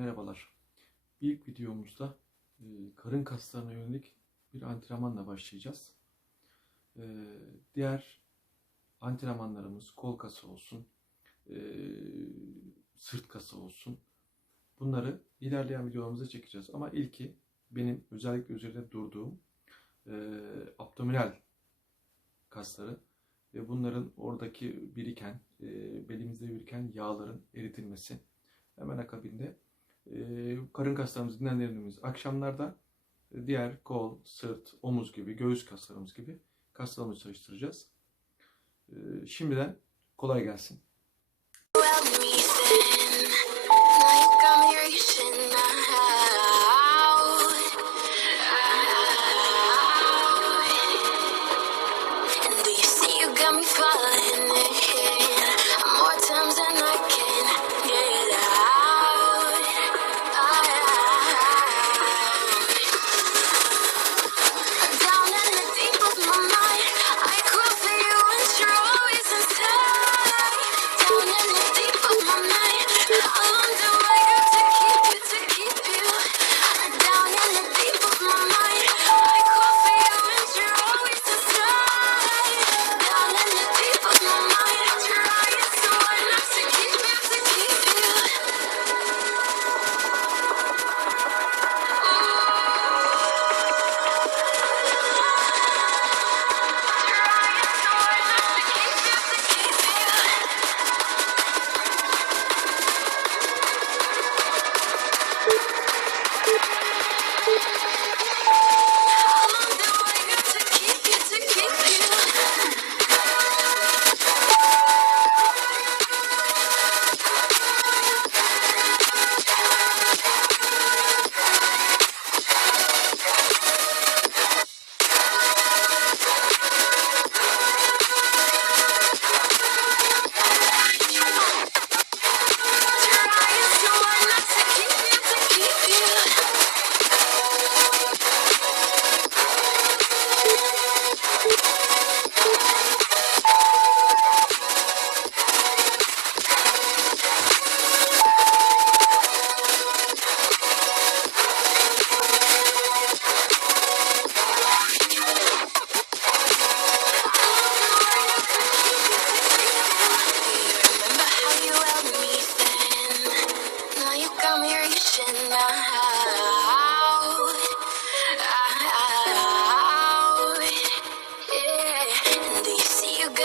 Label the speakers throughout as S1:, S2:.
S1: Merhabalar. İlk videomuzda e, karın kaslarına yönelik bir antrenmanla başlayacağız. E, diğer antrenmanlarımız kol kası olsun, e, sırt kası olsun. Bunları ilerleyen videolarımızda çekeceğiz. Ama ilki benim özellikle üzerinde durduğum e, abdominal kasları ve bunların oradaki biriken, e, belimizde biriken yağların eritilmesi. Hemen akabinde ee, karın kaslarımızı dinlendirdiğimiz akşamlarda e, diğer kol, sırt, omuz gibi, göğüs kaslarımız gibi kaslarımızı çalıştıracağız. Ee, şimdiden kolay gelsin.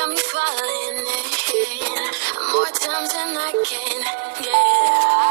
S2: got me falling in. More times than I can get out.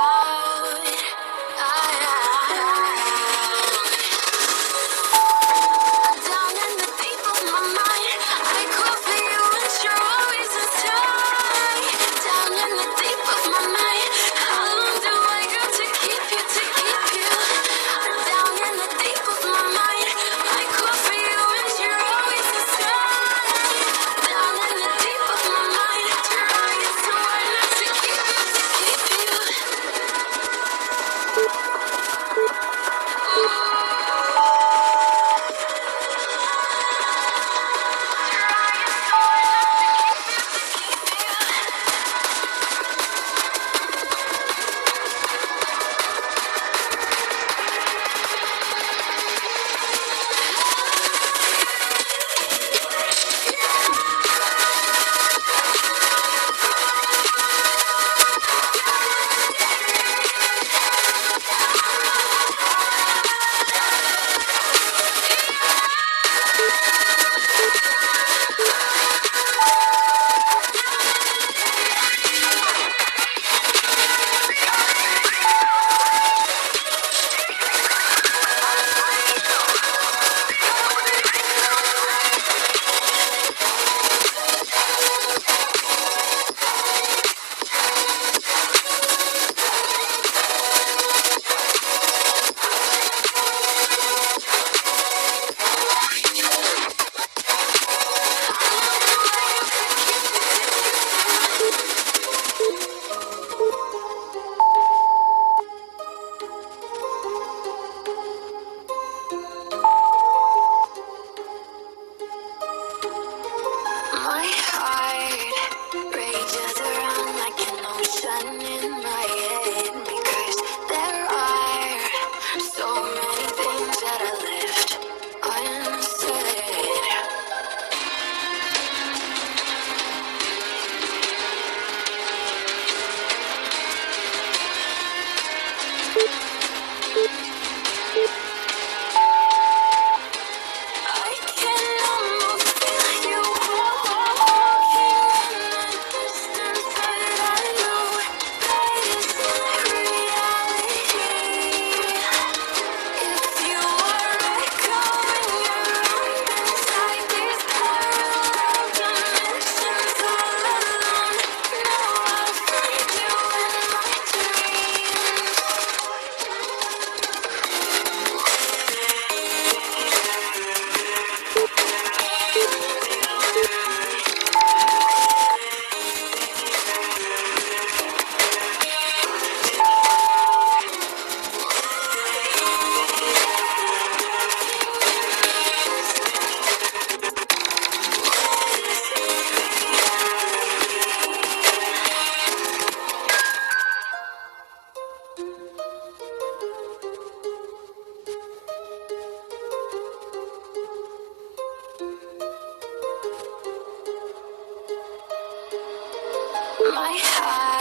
S2: My heart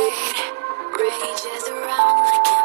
S2: rages around like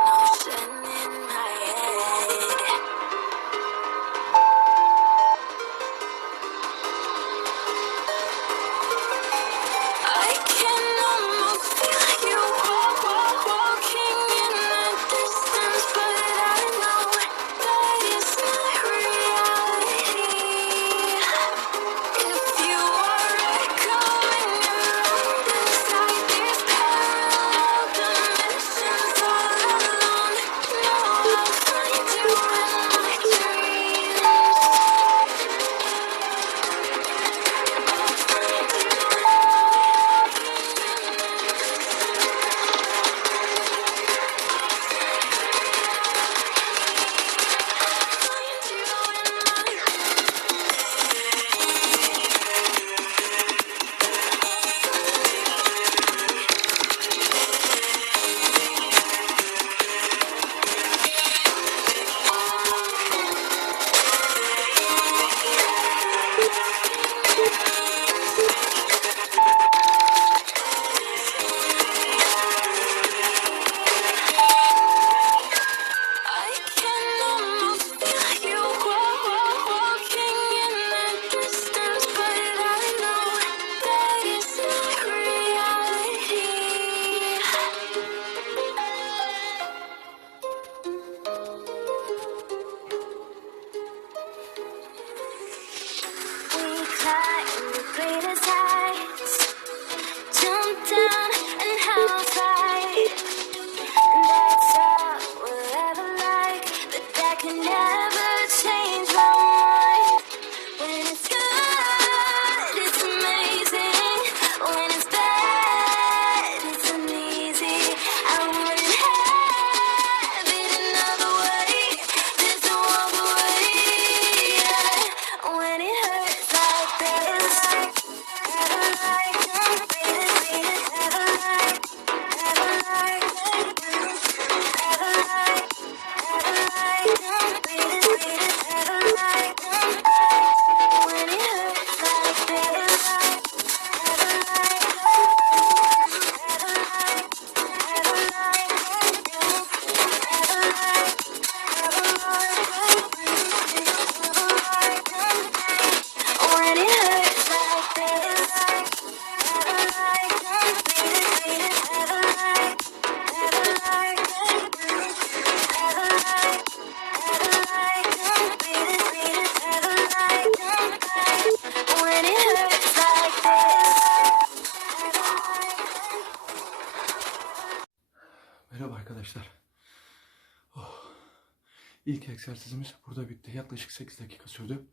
S1: egzersizimiz burada bitti. Yaklaşık 8 dakika sürdü.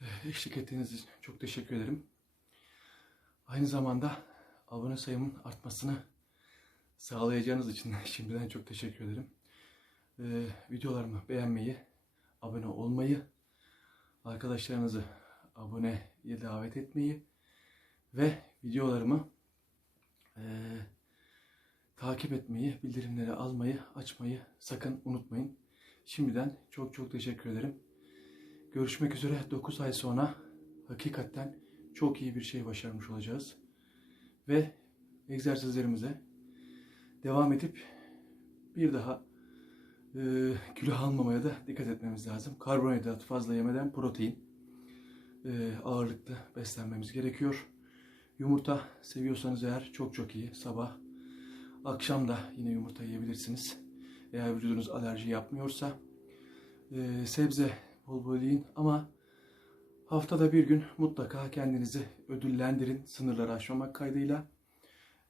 S1: Ee, Eşlik ettiğiniz için çok teşekkür ederim. Aynı zamanda abone sayımın artmasını sağlayacağınız için şimdiden çok teşekkür ederim. Ee, videolarımı beğenmeyi, abone olmayı, arkadaşlarınızı aboneye davet etmeyi ve videolarımı eee takip etmeyi, bildirimleri almayı, açmayı sakın unutmayın. Şimdiden çok çok teşekkür ederim. Görüşmek üzere 9 ay sonra hakikaten çok iyi bir şey başarmış olacağız. Ve egzersizlerimize devam edip bir daha e, kilo almamaya da dikkat etmemiz lazım. Karbonhidrat fazla yemeden protein e, ağırlıklı beslenmemiz gerekiyor. Yumurta seviyorsanız eğer çok çok iyi. Sabah Akşam da yine yumurta yiyebilirsiniz. Eğer vücudunuz alerji yapmıyorsa. Ee, sebze bol bol yiyin ama haftada bir gün mutlaka kendinizi ödüllendirin sınırları aşmamak kaydıyla.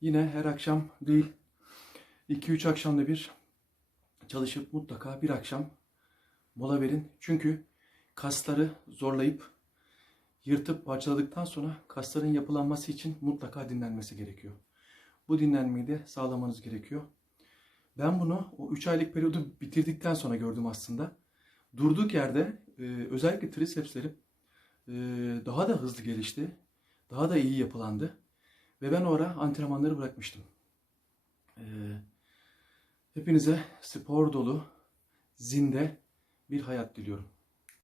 S1: Yine her akşam değil 2-3 akşamda bir çalışıp mutlaka bir akşam mola verin. Çünkü kasları zorlayıp yırtıp parçaladıktan sonra kasların yapılanması için mutlaka dinlenmesi gerekiyor. Bu dinlenmeyi de sağlamanız gerekiyor. Ben bunu o 3 aylık periyodu bitirdikten sonra gördüm aslında. Durduk yerde e, özellikle trisepslerim e, daha da hızlı gelişti. Daha da iyi yapılandı. Ve ben o ara antrenmanları bırakmıştım. E, hepinize spor dolu, zinde bir hayat diliyorum.